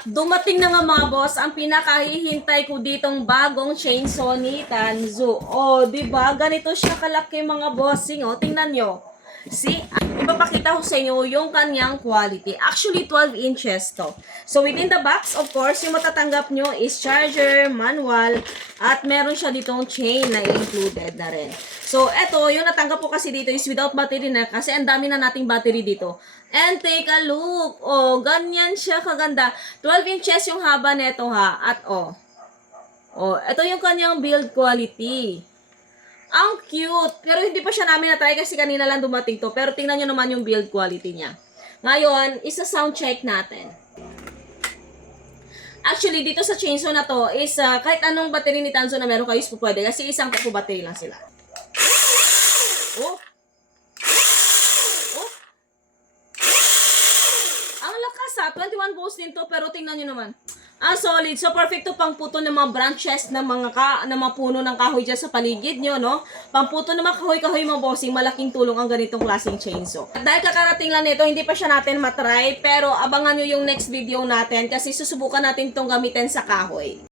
At dumating na nga mga boss, ang pinakahihintay ko ditong bagong chainsaw ni Tanzu. Oh, di ba? Ganito siya kalaki mga bossing. Oh, tingnan nyo. See, ipapakita ko sa inyo yung kanyang quality. Actually, 12 inches to. So, within the box, of course, yung matatanggap nyo is charger, manual, at meron siya ditong chain na included na rin. So, eto, yung natanggap ko kasi dito is without battery na kasi ang dami na nating battery dito. And take a look. Oh, ganyan siya kaganda. 12 inches yung haba nito ha. At oh, ito yung kanyang build quality. Ang cute. Pero hindi pa siya namin na-try kasi kanina lang dumating to. Pero tingnan nyo naman yung build quality niya. Ngayon, isa-sound check natin. Actually, dito sa chainsaw na to is kahit anong battery ni Tanzu na meron kayo is pwede. Kasi isang tapo battery lang sila. Oh! Oh! Ang lakas ha. 21 volts din to. Pero tingnan nyo naman. Ang solid. So, perfect to pang puto ng mga branches ng mga puno ng kahoy dyan sa paligid nyo, no? Pamputo ng mga kahoy-kahoy mga bossing, malaking tulong ang ganitong klaseng chainsaw. At dahil kakarating lang nito, hindi pa siya natin matry, pero abangan nyo yung next video natin kasi susubukan natin itong gamitin sa kahoy.